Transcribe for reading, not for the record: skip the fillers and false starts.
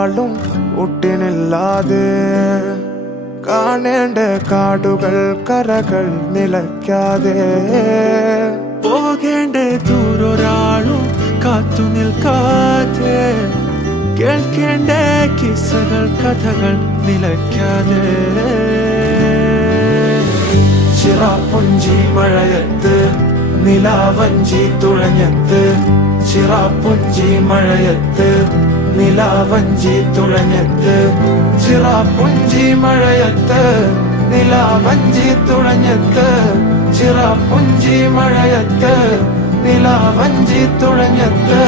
ഒരാളും ഒട്ടിനില്ലാതെ കാണേണ്ട കാടുകൾ കരകൾ നിലയ്ക്കാതെ പോകേണ്ട ദൂരൊരാളും കാത്തു നിൽക്കാതെ കേൾക്കേണ്ട കിസ്സകൾ കഥകൾ നിലയ്ക്കാതെ ചിറാപ്പുഞ്ചി മഴയത്ത് നിലാവഞ്ചി തുഴഞ്ഞത്ത് ചിറാപ്പുഞ്ചി മഴയത്ത് നിലാവഞ്ചി തുഴഞ്ഞത്ത് ചിറാപ്പുഞ്ചി മഴയത്ത് നിലാവഞ്ചി തുഴഞ്ഞത്ത് ചിറാപ്പുഞ്ചി മഴയത്ത് നിലാവഞ്ചി തുഴഞ്ഞത്ത്